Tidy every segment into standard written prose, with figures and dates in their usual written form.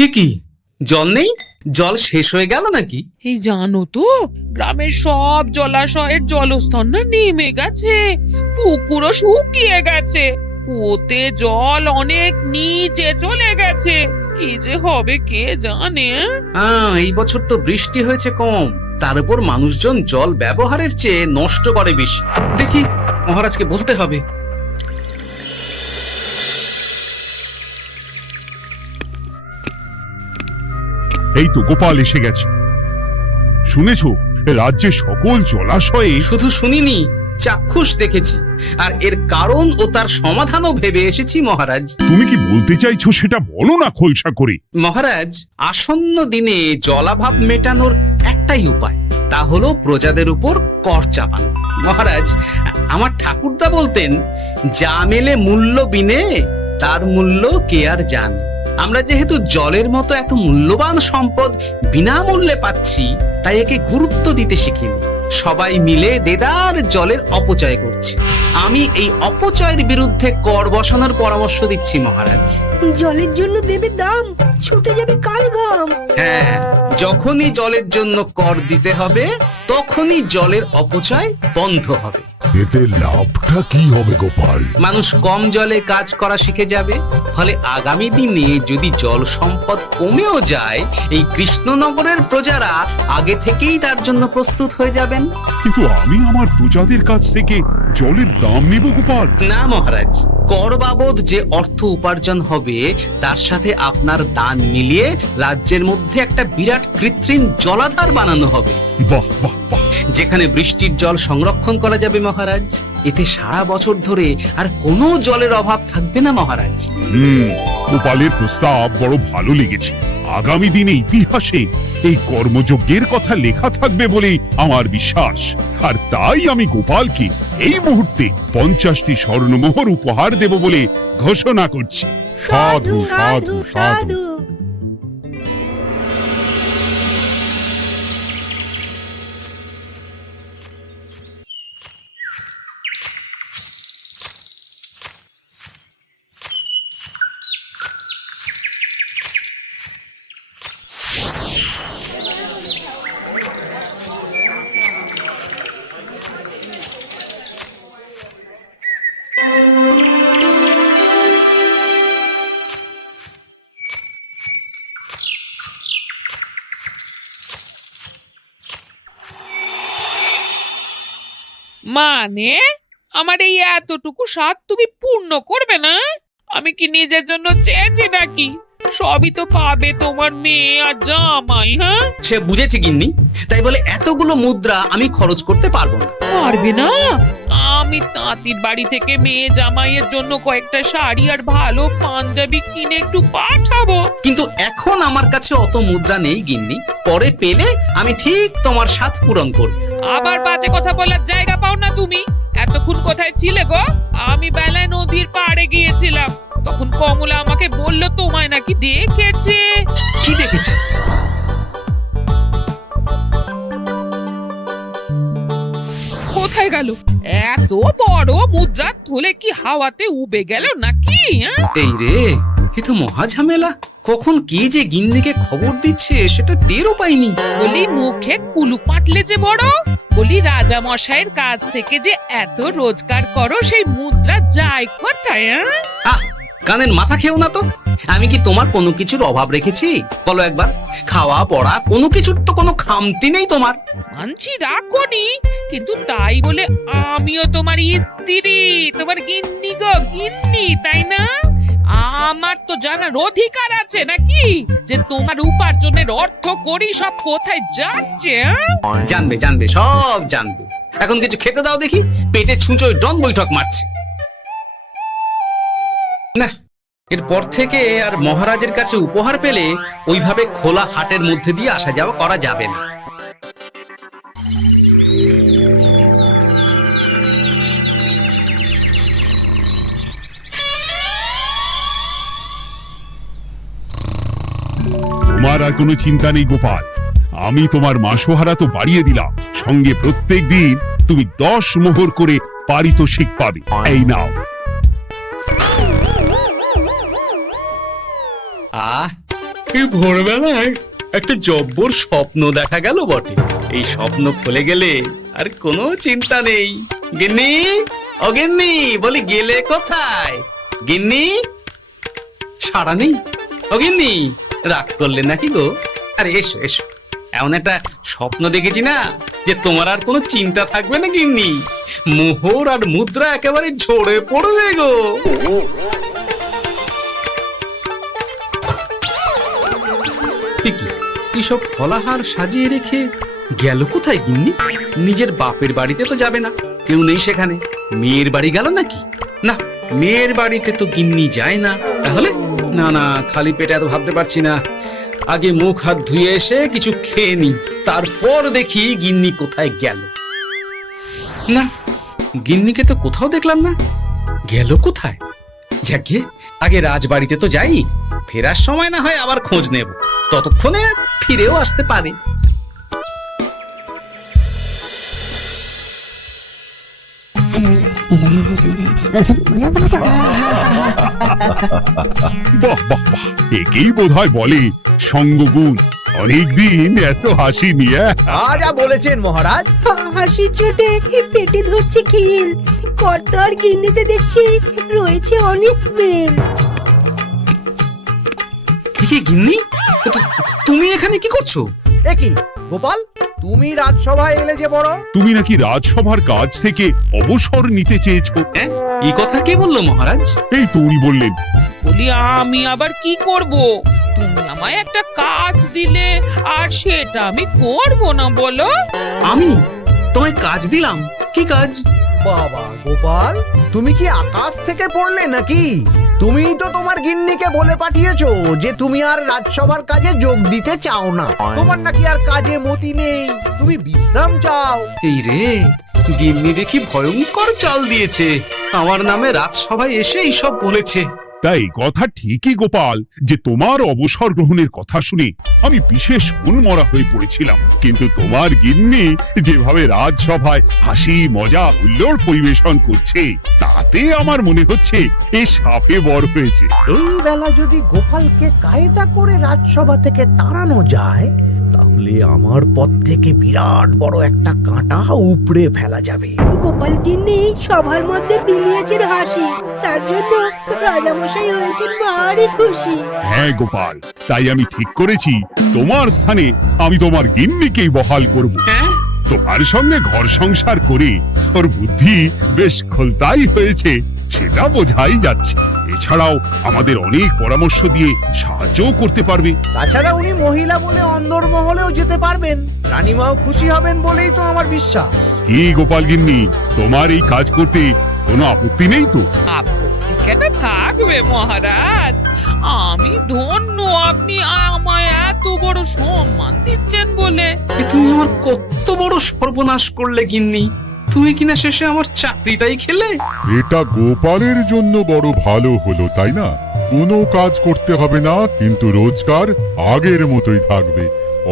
হে কি, জল নেই? জল শেষ হয়ে গেল নাকি? এই জানো তো, গ্রামের সব জলাশয়ের জলস্তর না নেমে গেছে, পুকুরও শুকিয়ে গেছে, কুয়োতে জল অনেক নিচে চলে গেছে। কি যে হবে কে জানে। এই বছর তো বৃষ্টি হয়েছে কম, তার উপর মানুষজন জল ব্যবহারের চেয়ে নষ্ট করে বেশি। দেখি, মহারাজকে বলতে হবে। এই তো গোপাল এসে গেছে। শুনেছো, রাজ্যে সকল জলাশয়ে শুধু শুনিনি, চাক্ষুষ দেখেছি, আর এর কারণ ও তার সমাধানও ভেবে এসেছি মহারাজ। তুমি কি বলতে চাইছো সেটা বলো না খোলসা করে। মহারাজ, আসন্ন দিনে জলাভাব মেটানোর একটাই উপায়, তা হলো প্রজাদের উপর কর চাপানো। মহারাজ, আমার ঠাকুরদা বলতেন, যা মেলে মূল্য বিনে তার মূল্য কে আর জানে। আমরা যেহেতু জলের মতো এত মূল্যবান সম্পদ বিনামূল্যে পাচ্ছি, তাই একে গুরুত্ব দিতে শিখিনি। সবাই মিলে দেদার জলের অপচয় করছে। আমি এই অপচয়ের বিরুদ্ধে কর বসানোর পরামর্শ দিচ্ছি মহারাজ। জলের জন্য দেবে দাম, ছুটে যাবে কাল ঘাম। হ্যাঁ, যখনই জলের জন্য কর দিতে হবে, তখনই জলের অপচয় বন্ধ হবে। এতে লাভটা কি হবে গোপাল? মানুষ কম জলে কাজ করা শিখে যাবে, ফলে আগামী দিনে যদি জল সম্পদ কমেও যায়, এই কৃষ্ণনগরের প্রজারা আগে থেকেই তার জন্য প্রস্তুত হয়ে যাবেন। কিন্তু আমি আমার প্রজাদের কাছ থেকে জলের দাম নেব গোপাল? না মহারাজ, কর বাবদ যে অর্থ উপার্জন হবে, তার সাথে আপনার দান মিলিয়ে রাজ্যের মধ্যে একটা বিরাট কৃত্রিম জলাধার বানানো হবে। বাহ বাহ বাহ! যেখানে বৃষ্টির জল সংরক্ষণ করা যাবে মহারাজ। এতে সারা বছর ধরে আর কোনো জলের অভাব থাকবে না মহারাজ। গোপালের প্রস্তাব বড় ভালো লেগেছে। আগামী দিনে ইতিহাসে এই কর্মযজ্ঞের কথা লেখা থাকবে বলেই আমার বিশ্বাস। আর তাই আমি গোপালকে এই মুহূর্তে 50টি স্বর্ণমোহর উপহার দেব বলে ঘোষণা করছি। সাধু সাধু সাধু। মানে আমার এই এতটুকু স্বাদ তুমি পূর্ণ করবে না? আমি কি নিজের জন্য চেয়েছি নাকি? সবই তো পাবে তোমার মেয়ে আর জামাই। হ্যাঁ, সে বুঝেছে গিন্নি, তাই বলে এতগুলো মুদ্রা আমি খরচ করতে পারবো না। পারবে না? আমি তাঁতির বাড়ি থেকে মেয়ে জামাইয়ের জন্য কয়েকটা শাড়ি আর ভালো পাঞ্জাবি কিনে একটু পাঠাবো। কিন্তু এখন আমার কাছে অত মুদ্রা নেই গিন্নি, পরে পেলে আমি ঠিক তোমার স্বাদ পূরণ করব। আবার বাজে কথা বলার জায়গা পাও না তুমি। এতক্ষণ কোথায় ছিলে গো? আমি বেলায় নদীর পাড়ে গিয়েছিলাম, তখন কমলা আমাকে বলল তোমায় নাকি দেখেছে। কি দেখেছে? কোথায় গেল? এত বড় মুদ্রা থলে কি হাওয়াতে উবে গেল নাকি? এই রে, এ তো মহা ঝামেলা। কখন কে যে গিন্নিকে খবর দিচ্ছে সেটা টেরও পাইনি। বলি মুখে কুলু পাটলে যে বড়, বলি রাজা মশাইয়ের কাছ থেকে যে এত রোজগার করো, সেই মুদ্রা যায় কোথায়? কানের মাথা খেও না তো। আমি কি তোমার কোনো কিছুর অভাব রেখেছি? বলো একবার। খাওয়া পড়া কোনো কিছুর তো কোনো খামতি নেই তোমার। মানছি রাখোনি, কিন্তু তাই বলে আমিও তোমার স্ত্রী, তোমার গিন্নি গো, গিন্নি, তাই না? আমার তো জানার অধিকার আছে নাকি যে তোমার উপার্জনের অর্থ করি সব কোথায় যাচ্ছে? জানবে জানবে, সব জানবে। এখন কিছু খেতে দাও দেখি, পেটে ছুঁচোয় ডন বৈঠক মারছে। না, এরপর থেকে আর মহারাজের কাছে উপহার পেলে ওইভাবে খোলা হাটের মধ্যে দিয়ে আসা যাওয়া করা যাবে না। তোমার আর কোনো চিন্তা নেই গোপাল। আমি তোমার মাসোহারা তো বাড়িয়ে দিলাম, সঙ্গে প্রত্যেক দিন তুমি 10 মোহর করে পারিতোষিক পাবে। এই নাও। এই ভোরবেলায় একটা জব্বর স্বপ্ন দেখা গেল বটে। এই স্বপ্ন খুলে গেলে আর কোনো চিন্তা নেই। গিন্নি, ও গিন্নি, বলি গেলে কোথায়? গিন্নি, সাড়া নেই। ও গিন্নি, রাগ করলে নাকি গো? আরে এসো এসো, এমন একটা স্বপ্ন দেখেছি না যে তোমার আর কোনো চিন্তা থাকবে না গিন্নি। মোহর আর মুদ্রা একেবারে ঝরে পড়বে গো। এইসব ফলাহার সাজিয়ে রেখে গেল কোথায় গিন্নি? নিজের বাপের বাড়িতে তো যাবে না, কেউ নেই সেখানে। মেয়ের বাড়ি গেল নাকি? না, মেয়ের বাড়িতে তো গিন্নি যায় না। তাহলে না না, খালি পেটে এত ভাবতে পারছি না। আগে মুখ হাত ধুয়ে এসে কিছু খেয়ে নি, তারপর দেখি গিন্নি কোথায় গেল। না, গিন্নিকে তো কোথাও দেখলাম না। গেল কোথায়? যাকে আগে রাজবাড়িতে তো যাই, ফেরার সময় না হয় আবার খোঁজ নেব, ততক্ষণে ফিরেও আসতে পারে। বাহ বাহ বাহ, একেই বোধহয় বলে সঙ্গগুণ। অনেকদিন এত হাসি নিয়ে। যা বলেছেন মহারাজ। হাসির চোটে পেটে ধরছে খিল। কর্তার গিন্নিতে দেখছি রয়েছে অনেক প্রেম। কি গিন্নি, তুমি এখানে কি করছো? এ কি গোপাল, তুমি রাজসভায় এলে যে বড়? তুমি নাকি রাজসভার কাজ থেকে অবসর নিতে চেয়েছো? হ্যাঁ, এই কথা কে বললো মহারাজ? এই তো উনি বললেন। বলি আমি আবার কি করব? তুমি আমায় একটা কাজ দিলে আর সেটা আমি করব না বলো? আমি তোমায় কাজ দিলাম? কি কাজ? বাবা গোপাল, তুমি কি আকাশ থেকে পড়লে নাকি? তুমি তো তোমার গিন্নিকে বলে পাঠিয়েছো যে তুমি আর রাজসভার কাজে যোগ দিতে চাও না। তোমার নাকি আর কাজে মতি নেই, তুমি বিশ্রাম চাও। এই রে, গিন্নি দেখি ভয়ঙ্কর চাল দিয়েছে। আমার নামে রাজসভায় এসে এইসব বলেছে। তাই কথা ঠিকই গোপাল, যে তোমার অবসর গ্রহণের কথা শুনে আমি বিশেষ মনমরা হয়ে পড়েছিলাম। কিন্তু তোমার গিন্নি যেভাবে রাজসভায় হাসি মজা হুল্লোড় পরিবেশন করছে, তাতে আমার মনে হচ্ছে এ সাপে বর হয়েছে। এই বেলা যদি গোপালকে কায়দা করে রাজসভা থেকে তাড়ানো যায়, তাহলে আমার পথ থেকে বিরাট বড় একটা কাঁটা উপড়ে ফেলা যাবে। গোপাল গিন্নি সবার মধ্যে বিলিয়েছেন হাসি, তার জন্য রাজামশাই হয়েছেন ভারী খুশি। হ্যাঁ গোপাল, তাই আমি ঠিক করেছি তোমার স্থানে আমি তোমার গিন্নিকেই বহাল করব। হ্যাঁ, তোমার সঙ্গে ঘর সংসার করে ওর বুদ্ধি বেশ খোলতাই হয়েছে, সেটা বোঝাই যাচ্ছে। এছাড়াও আমাদের অনেক পরামর্শ দিয়ে সাহায্যও করতে পারবে। তাছাড়া উনি মহিলা বলে অন্দরমহলেও যেতে পারবেন, রানীমাও খুশি হবেন বলেই তো আমার বিশ্বাস। কি গোপাল গিন্নি, তোমার এই কাজ করতে কোনো আপত্তি নেই তো? আপত্তি কেন থাকবে মহারাজ? আমি ধন্য আপনি আমায় এত বড় সম্মান দিচ্ছেন বলে। এ তুমি আমার কত বড় সর্বনাশ করলে গিন্নি। তুমি কিনা শেষে আমার চাকরিটাই খেলে। এটা গোপালের জন্য বড় ভালো হলো, তাই না? কোনো কাজ করতে হবে না, কিন্তু রোজগার আগের মতোই থাকবে।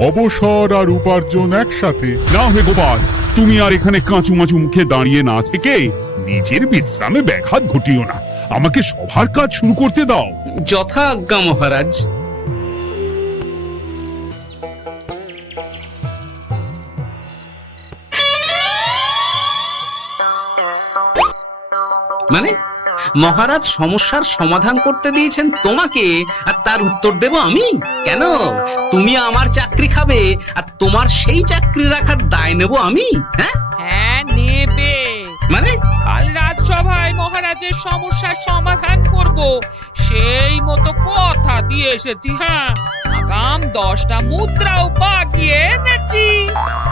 অবসর আর উপার্জন একসাথে। না হে গোপাল, তুমি আর এখানে কাঁচু মাচু মুখে দাঁড়িয়ে না থেকে নিজের বিশ্রামে ব্যাঘাত ঘটিও না। আমাকে সবার কাজ শুরু করতে দাও। যথা আজ্ঞা মহারাজ। মানে মহারাজ সমস্যার সমাধান করতে দিয়েছেন তোমাকে, আর তার উত্তর দেব আমি? কেন? তুমি আমার চাকরি খাবে আর তোমার সেই চাকরি রাখার দায় নেব আমি? হ্যাঁ হ্যাঁ নেবে। মানে কাল রাজসভায় মহারাজের সমস্যার সমাধান করব, সেই মতো কথা দিয়ে এসেছি। হ্যাঁ, আগাম 10টা মুদ্রাও বাগিয়ে এনেছি।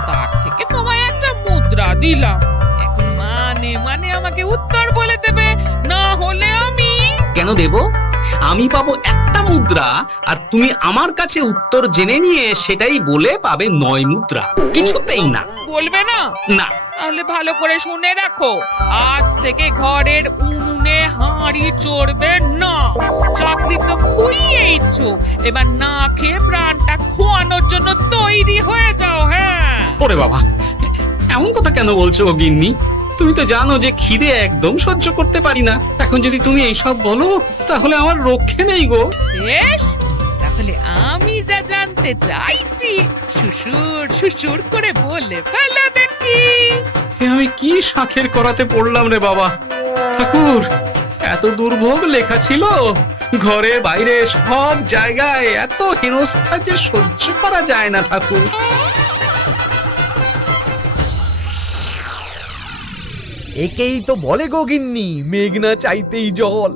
তার থেকে তোমায় একটা মুদ্রা দিলাম। এখন মানে মানে আমাকে উত্তর বলে দেবে, না হলে আমি কেন দেব? আমি পাবো একটা মুদ্রা, আর তুমি আমার কাছে উত্তর জেনে নিয়ে সেটাই বলে পাবে 9 মুদ্রা। কিছুতেই না। বলবে না? না। তাহলে ভালো করে শুনে রাখো, আজ থেকে ঘরের উনুনে হাঁড়ি চড়বে না। চাকরি তো খুইয়েইছ, এবার না খেয়ে প্রাণটা খোয়ানোর জন্য তৈরি হয়ে যাও। হ্যাঁ। ওরে বাবা, এমন কথা কেন বলছো গো গিন্নি? তুমি তো জানো যে খিদে একদম সহ্য করতে পারি না। এখন যদি তুমি এইসব বলো, তাহলে আমার রক্ষে নেই গো। বেশ, তাহলে আমি যা জানতে চাইছি শ্বশুর শ্বশুর করে বলে ফেলো দেখি। এ আমি কি শাঁখের করাতে পড়লাম রে বাবা! ঠাকুর, এত দুর্ভোগ লেখা ছিল, ঘরে বাইরে সব জায়গায় এত হেনস্থা যে সহ্য করা যায় না ঠাকুর। একেই তো বলে গো গিন্নি, মেঘ না চাইতেই জল।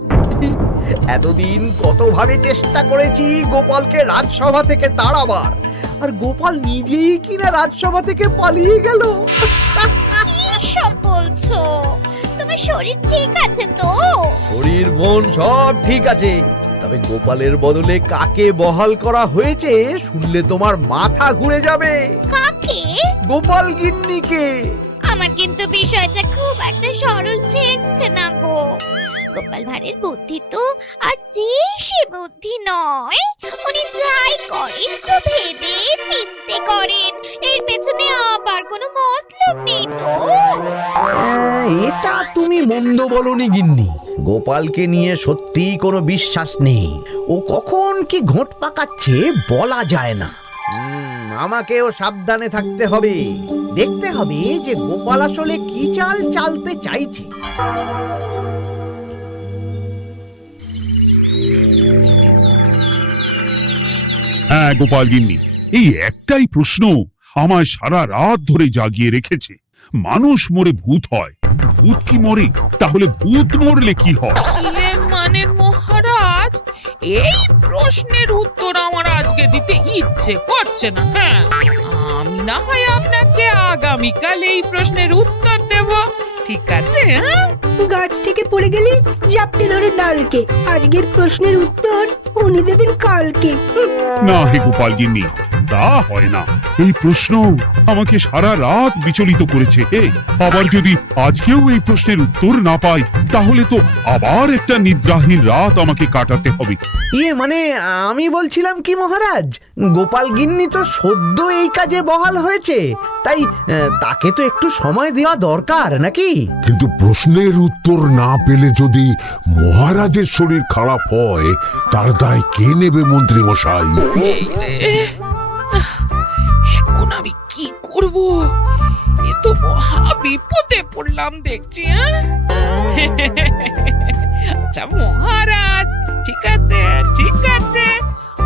এতদিন কতভাবে চেষ্টা করেছি গোপালকে রাজসভা থেকে তাড়াবার, আর গোপাল নিজেই কিনা রাজসভা থেকে পালিয়ে গেল। কি সব বলছো? তোমার শরীর ঠিক আছে তো? শরীর মন সব ঠিক আছে, তবে গোপালের বদলে কাকে বহাল করা হয়েছে শুনলে তোমার মাথা ঘুরে যাবে। কাকে? গোপাল গিন্নিকে। আমার কিন্তু বিষয়টা খুব একটা সরল ঠেকছে না গো। গোপাল ভাঁড়ের বুদ্ধি তো আর যে সে বুদ্ধি নয়। উনি যাই করেন খুব ভেবে চিন্তে করেন, এর পেছনে আবার কোনো মতলব নেই তো। এটা তুমি মন্দ বলনি গিন্নি, গোপালকে নিয়ে সত্যিই কোনো বিশ্বাস নেই। ও কখন কি ঘোট পাকাচ্ছে বলা যায় না। আমাকেও সাবধানে থাকতে হবে, দেখতে হবে যে গোপাল আসলে কি চাল চালতে চাইছে। হ্যাঁ গোপাল গিন্নি, এই একটাই প্রশ্ন আমায় সারা রাত ধরে জাগিয়ে রেখেছে। মানুষ মরে ভূত হয়, ভূত কি মরে? তাহলে ভূত মরলে কি হয়? মানে মহারাজ, এই প্রশ্নের উত্তর আমার আজকে দিতে ইচ্ছে করছে না। হ্যাঁ, আমি না হয় আপনাকে আগামীকাল এই প্রশ্নের উত্তর দেব, ঠিক আছে? হ্যাঁ, গাছ থেকে পড়ে গেলে জাপটে ধরে ডালকে। আজকের প্রশ্নের উত্তর উনি দেবেন কালকে। না হে গোপাল গিন্নি, তা হয় না। এই প্রশ্ন আমাকে সারা রাত বিচলিত করেছে। আবার যদি আজকেও এই প্রশ্নের উত্তর না পাই, তাহলে তো আবার একটা নিদ্রাহীন রাত আমাকে কাটাতে হবে। মানে আমি বলছিলাম কি মহারাজ, গোপাল গিন্নি তো সদ্য এই কাজে বহাল হয়েছে, তাই তাকে তো একটু সময় দেওয়া দরকার নাকি? কিন্তু প্রশ্নের উত্তর না পেলে যদি মহারাজের শরীর খারাপ হয়, তার দায় কে নেবে মন্ত্রী মশাই? এই রে, এখন আমি কি করব? এ তো মহা বিপদে পড়লাম দেখছি। আচ্ছা মহারাজ, ঠিক আছে ঠিক আছে,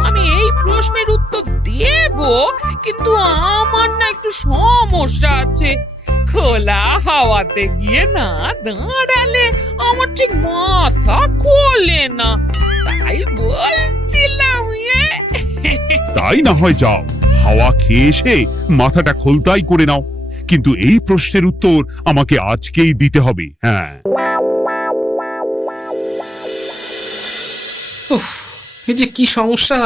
আমি এই প্রশ্নের উত্তর দেব, কিন্তু আমার না একটু সমস্যা আছে। খোলা হাওয়াতে গিয়ে না দাঁড়ালে আমার ঠিক মাথা খোলে না, তাই বলছিলাম। তাই না হয় যাও, হাওয়া খেয়ে এসে মাথাটা খোলতাই করে নাও, কিন্তু এই প্রশ্নের উত্তর আমাকে আজকেই দিতে হবে। হ্যাঁ, উফ, এই যে কি সমস্যা!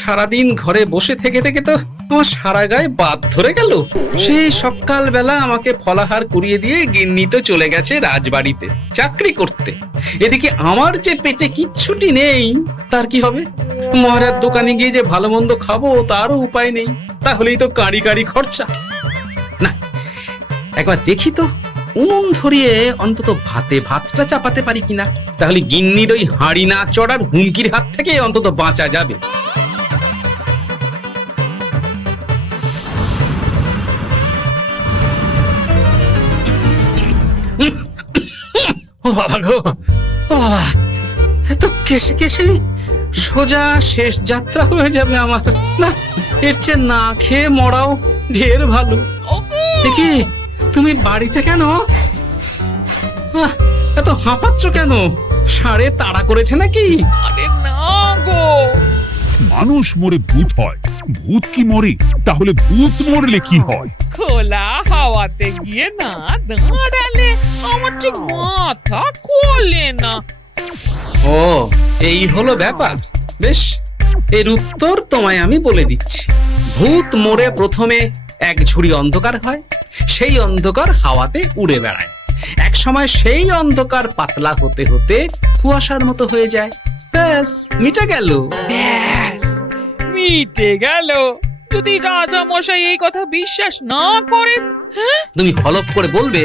সারাদিন ঘরে বসে থেকে থেকে তো আমার সারা গায়ে বাদ ধরে গেল। সেই সকালবেলা আমাকে ফলাহার কুড়িয়ে দিয়ে গিন্নি তো চলে গেছে রাজবাড়িতে চাকরি করতে। এদিকে আমার যে পেটে কিচ্ছুটি নেই, তার কি হবে? মহারাজ দোকানে গিয়ে যে ভালো মন্দ খাবো তারও উপায় নেই, তাহলেই তো কাঁড়ি কাঁড়ি খরচা। না, একবার দেখি তো উনুন ধরিয়ে অন্তত ভাতটা চাপাতে পারি কিনা, তাহলে গিন্নির ওই হাঁড়ি না চড়ার হুমকির হাত থেকে অন্তত বাঁচা যাবে। ও বাবা গো, ও বাবা, এত কেসে কেসে সোজা শেষ যাত্রা হয়ে যাবে আমার। না, এর চেয়ে না খেয়ে মরাও ঢের ভালো। দেখি তুমি বাড়িতে কেন? এত হাঁপাচ্ছ কেন? ষাঁড়ে তাড়া করেছে নাকি? আরে না গো, মানুষ মরে ভূত হয়, ভূত কি মরে? তাহলে ভূত মরলে কি হয়? খোলা হাওয়াতে গিয়ে না দাঁড়ালে আমার ঠিক মাথা খোলে না। ও, এই হলো ব্যাপার। বেশ, এর উত্তর তোমায় আমি বলে দিচ্ছি। ভূত মরে প্রথমে এক ঝুড়ি অন্ধকার হয়, সেই অন্ধকার হাওয়াতে উড়ে বেড়ায়। এক সময় সেই অন্ধকার পাতলা হতে হতে কুয়াশার মতো হয়ে যায়। ব্যাস, মিটে গেল। ব্যাস, মিটে গেল। যদি রাজা মশাই এই কথা বিশ্বাস না করেন, হ্যাঁ, তুমি হলপ করে বলবে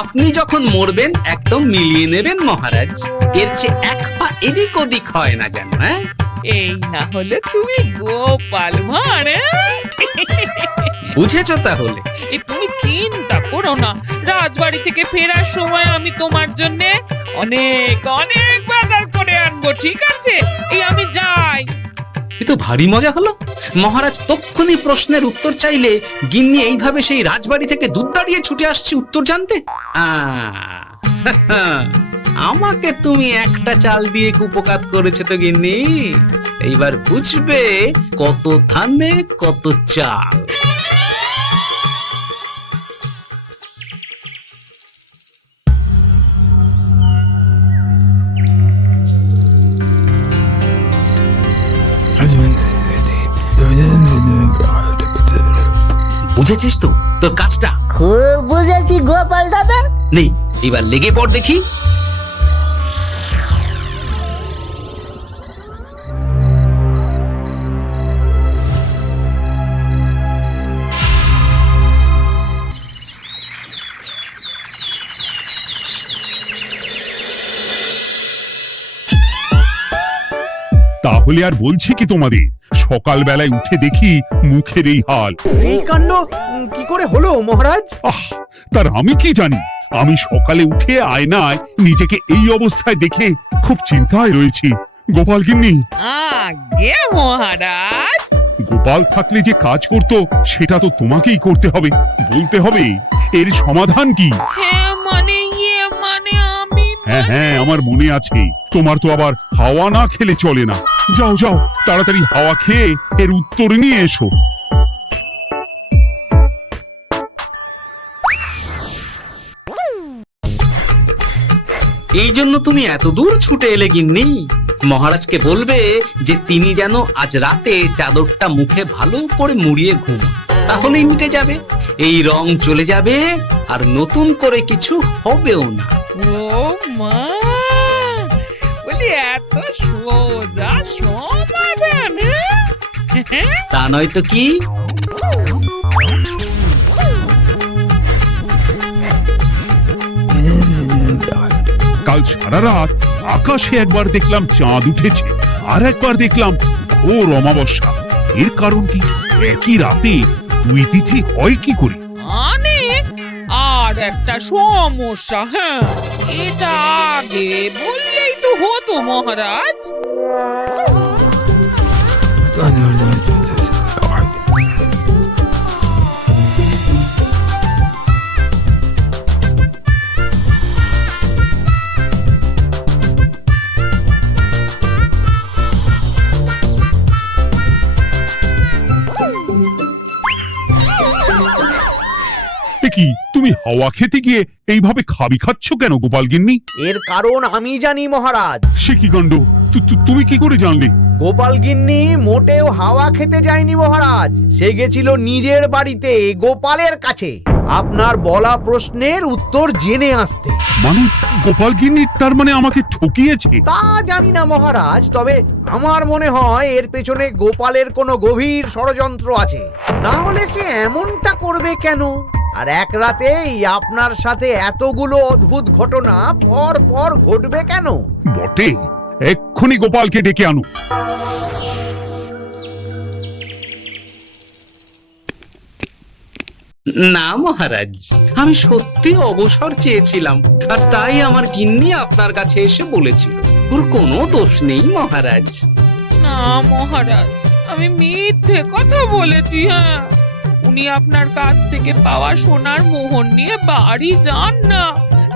আপনি যখন মরবেন একদম মিলিয়ে নেবেন মহারাজ। এর চেয়ে এক পা এদিক ওদিক হয় না যেন। হ্যাঁ, এই না হলে তুমি গোপাল ভাঁড়, হ্যাঁ? বুঝেছ তাহলে? এই তুমি চিন্তা করো না, রাজবাড়ি থেকে ফেরার সময় আমি তোমার জন্য অনেক অনেক বাজার করে আনবো, ঠিক আছে? এই আমি যাই। এ তো ভারী মজা হলো। মহারাজ তক্ষুনি প্রশ্নের উত্তর চাইলে গিন্নি এইভাবে সেই রাজবাড়ি থেকে দুধ দাঁড়িয়ে ছুটে আসছে উত্তর জানতে। আমাকে তুমি একটা চাল দিয়ে কুপকাত করেছে তো গিন্নি। এইবার বুঝবে কত ধানে কত চাল। বুঝেছিস তো তোর কাজটা? খুব বুঝেছি গোপাল দাদা। নেই, এবার লেগে পড় দেখি। তাহলে আর বলছি কি তোমাদের, সকালবেলায় উঠে দেখি মুখের এই হাল। এই কাণ্ড কি করে হলো মহারাজ? আহ, তার আমি কি জানি। আমি সকালে উঠে আয়নায় নিজেকে এই অবস্থায় দেখে খুব চিন্তায় রয়েছি। গোপাল গিন্নি, আগে মহারাজ, গোপাল থাকলে যে কাজ করত সেটা তো তোমাকেই করতে হবে, বলতে হবে এর সমাধান কি। হ্যাঁ মানে মানে আমি হ্যাঁ হ্যাঁ, আমার মনে আছে। তোমার তো আবার হাওয়া না খেলে চলে না। যাও যাও, তাড়াতাড়ি হাওয়া খেয়ে এর উত্তর নিয়ে এসো। এই জন্য তুমি এত দূর ছুটে এলে গিন্নি? মহারাজকে বলবে যে তিনি যেন আজ রাতে চাদরটা মুখে ভালো করে মুড়িয়ে ঘুমান, তাহলেই মিটে যাবে। এই রং চলে যাবে আর নতুন করে কিছু হবেও না। ও মা, বলি এত সোজা সমাধান, হ্যাঁ? তা নয় তো কি? কাল সারা রাত আকাশে একবার দেখলাম চাঁদ উঠেছে, আর একবার দেখলাম ঘোর অমাবস্যা। এর কারণ কি? একই রাতে দুই তিথি হয় কি করে? মানে আর একটা সমস্যা, হ্যাঁ, এটা আগে বললেই তো হতো মহারাজ। কি তুমি হাওয়া খেতে গিয়ে এইভাবে খাবি খাচ্ছ কেন গোপাল গিন্নি? এর কারণ আমি জানি মহারাজ। সে কি কাণ্ড! তুমি কি করে জানলে? গোপাল গিন্নি মোটেও হাওয়া খেতে যায়নি মহারাজ, সে গেছিল নিজের বাড়িতে গোপালের কাছে আপনার বলা প্রশ্নের উত্তর জেনে আসতে। মানে গোপাল গিন্নি তার মানে আমাকে ঠকিয়েছে? তা জানি না মহারাজ, তবে আমার মনে হয় এর পেছনে গোপালের কোনো গভীর ষড়যন্ত্র আছে, না হলে সে এমনটা করবে কেন? আর এক রাতেই আপনার সাথে এতগুলো অদ্ভুত ঘটনা পর পর ঘটবে কেন? বটে, এক্ষুনি গোপালকে ডেকে আনো। না মহারাজ, আমি সত্যি অবসর চেয়েছিলাম, আর তাই আমার গিন্নি আপনার কাছে এসে বলেছিল। ওর কোনো দোষ নেই মহারাজ। না মহারাজ, আমি মিথ্যে কথা বলেছি, হ্যাঁ। উনি আপনার কাছ থেকে পাওয়া সোনার মোহর নিয়ে বাড়ি যান না,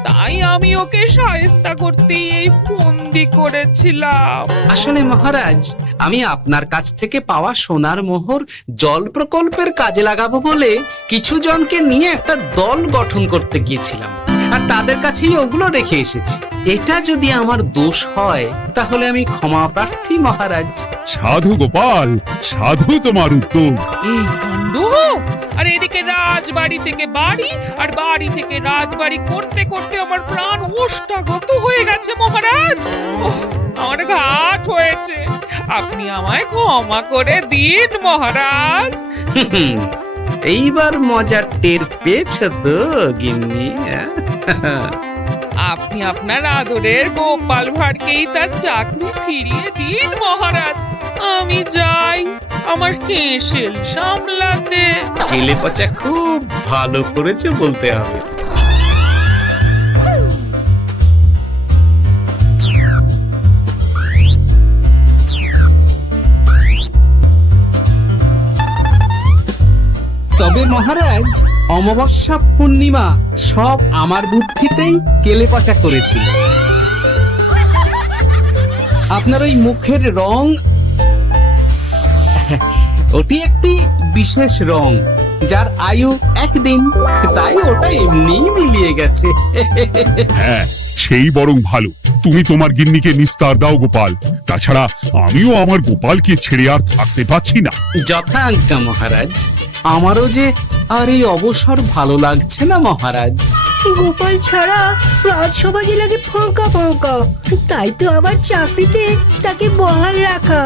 তাই আমি ওকে শায়েস্তা করতেই এই ফন্দি করেছিলাম। আসলে মহারাজ, আমি আপনার কাছ থেকে পাওয়া সোনার মোহর জল প্রকল্পের কাজে লাগাবো বলে কিছু জনকে নিয়ে একটা দল গঠন করতে গিয়েছিলাম, আর তাদের কাছেই ওগুলো রেখে এসেছি। এটা যদি আমার দোষ হয় তাহলে আমি ক্ষমা প্রার্থী মহারাজ। সাধু গোপাল, সাধু তোমার উত্তর। এই কাণ্ড! আর এদিকে রাজবাড়ি থেকে বাড়ি, আর বাড়ি থেকে রাজবাড়ি করতে করতে আমার প্রাণ ওষ্ঠাগত হয়ে গেছে মহারাজ। ওহ, আমার ঘাট হয়েছে, আপনি আমায় ক্ষমা করে দিন মহারাজ। এইবার মজার টের পেয়েছ তো গিন্নি? আপনি আপনার আদরের গোপাল ভাঁড়কেই তার চাকরি ফিরিয়ে দিন মহারাজ। আমি যাই আমার হেসেল সামলাতে। কেলে পচা খুব ভালো করেছে বলতে হবে। তবে মহারাজ, অমাবস্যা পূর্ণিমা সব আমার বুদ্ধিতেই কেলেপচা করেছিল। আপনার ওই মুখের রং, ওটি একটি বিশেষ রং যার আয়ু একদিন, তাই ওটা এমনিই মিলিয়ে গেছে। হ্যাঁ, সেই বরং ভালো। তুমি তোমার গিন্নিকে নিস্তার দাও গোপাল। তাছাড়া আমিও আমার গোপালকে ছেড়ে আর থাকতে পারছি না। যথা আজ্ঞা মহারাজ। আমারও যে আর এই অবসর ভালো লাগছে না মহারাজ। গোপাল ছাড়া রাজসভা যে লাগে ফাঁকা ফাঁকা, তাই তো আবার চাকরিতে তাকে বহাল রাখা।